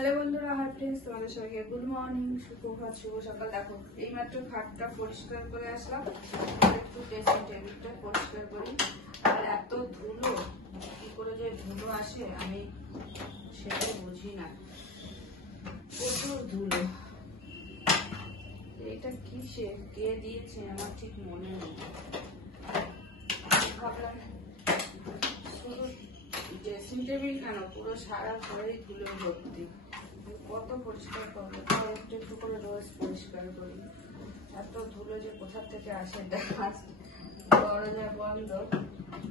Hello বন্ধুরা, hi friends, তোমাদের সবাইকে গুড মর্নিং, সুপ্রভাত, শুভ সকাল। দেখো এইমাত্র খাটটা পরিষ্কার করে আসলাম, একটু ড্রেসিং টেবিলটা পরিষ্কার করি। আর এত ধুলো, কি করে যে ধুলো আসে আমি সেটাই বুঝি না, প্রচুর ধুলো। এটা কিসে কে দিয়েছে আমার ঠিক মনে নেই। ভাবলাম শুধু ড্রেসিং টেবিল কেন, পুরো সারা ঘরে ধুলো ভর্তি, কত পরিষ্কার করবো। তাও একটু একটু করে রোজ পরিষ্কার করি। এত ধুলো যে কোথা থেকে আসে, দরজা বন্ধ।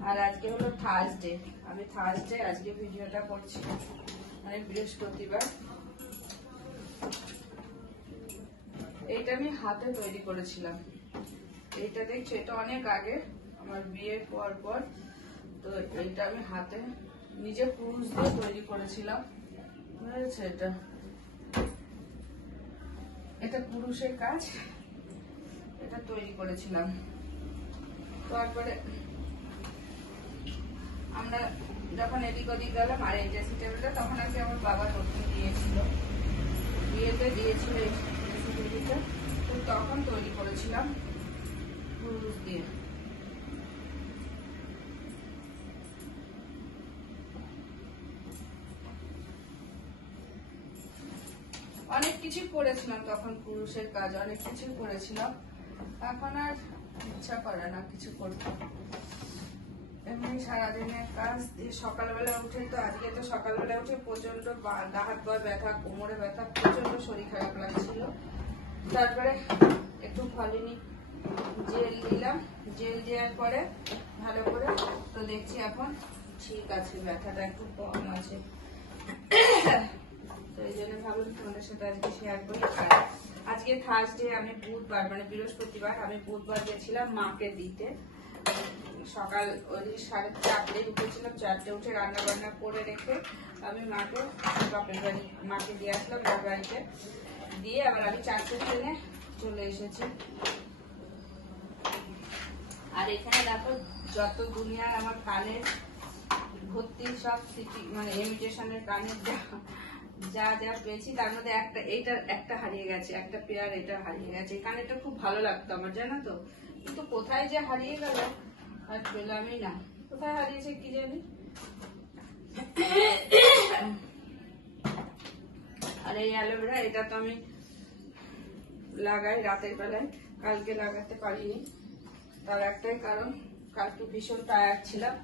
আর আজকে হলো থার্সডে, আমি থার্সডে আজকে ভিডিওটা করছি, মানে বৃহস্পতিবার। এইটা আমি হাতে তৈরি করেছিলাম, এইটা দেখছো, এটা অনেক আগে আমার বিয়ের পর পর। তো এইটা আমি হাতে নিজে কুরুশ দিয়ে তৈরি করেছিলাম, বুঝেছো? এটা কুরুশের কাজ, এটা তৈরি করেছিলাম। তারপরে আমরা যখন এদিক ওদিক গেলাম, আর এই ড্রেসিং টেবিলটা তখন আর কি আমার বাবা নতুন দিয়েছিল, বিয়েতে দিয়েছিল এই ড্রেসিং টেবিলটা, তো তখন তৈরি করেছিলাম কুরুশ দিয়ে। অনেক কিছু করেছিলাম তখন, পুরুষের কাজ অনেক কিছু করেছিলাম, এখন আর ইচ্ছা করে না কিছু করতে। এমনি সারাদিনের কাজ দিয়ে সকালবেলা উঠে, তো আজকে তো সকালবেলা উঠে প্রচন্ড গা হাত পা ব্যথা, কোমরে ব্যথা, প্রচন্ড শরীর খারাপ লাগছিল। তারপরে একটু ফলিনি জেল দিলাম, জেল দেওয়ার পরে ভালো করে তো দেখছি এখন ঠিক আছে, ব্যথাটা একটু কম আছে। তো এই জন্য ভাবলাম তোমাদের সাথে আজকে শেয়ার করি। আর আজকে থার্সডে, আমি বুধবার মানে বৃহস্পতিবার, আমি বুধবার গেছিলাম মাকে দিতে। সকাল ওই 4:30 উঠেছিলাম, 4টে উঠে রান্না বান্না করে রেখে আমি মাকে বাপের বাড়ি মাকে দিয়ে আসলাম, বাপের বাড়িতে দিয়ে আবার আমি 4টে ট্রেনে চলে এসেছি। আর এখানে দেখো যত দুনিয়ার আমার কানের ভর্তি সব সিটি, মানে ইমিটেশনের কানের যা যা পেয়েছি, তার মধ্যে একটা হারিয়ে গেছে, একটা পেয়ার এটা হারিয়ে গেছে। কানেরটা খুব ভালো লাগতো আমার, জানো তো, কিন্তু কোথায় যে হারিয়ে গেল আর পেলামই না, কোথায় হারিয়েছে কি জানি। আর এই অ্যালোভেরা, এটা তো আমি লাগাই রাতের বেলায়, কালকে লাগাতে পারিনি। তার একটাই কারণ, কালকে ভীষণ টায়ার্ড ছিলাম,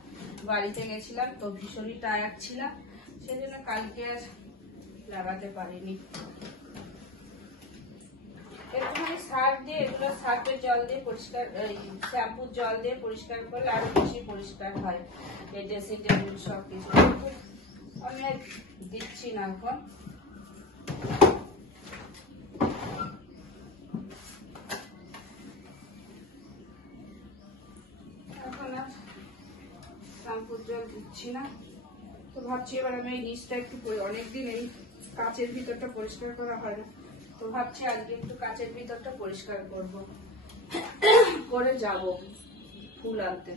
বাড়িতে গেছিলাম তো ভীষণই টায়ার্ড ছিলাম, সেই জন্য কালকে আর লাগাতে পারিনি। একটুখানি সার্ফ দিয়ে, এগুলো সার্ফের জল দিয়ে পরিষ্কার, শ্যাম্পুর জল দিয়ে পরিষ্কার করলে আরো বেশি পরিষ্কার হয় এই ড্রেসিং টেবিল সবকিছু। আমি আর দিচ্ছি না এখন। এখন আর শ্যাম্পুর জল দিচ্ছি না। তো ভাবছি এবার আমি এই নিচটা একটু, অনেকদিন এই কাচের ভিতরটা পরিষ্কার করা হয় না, তো ভাবছি আজকে একটু কাচের ভিতরটা পরিষ্কার করব, করে যাব ফুল আনতে।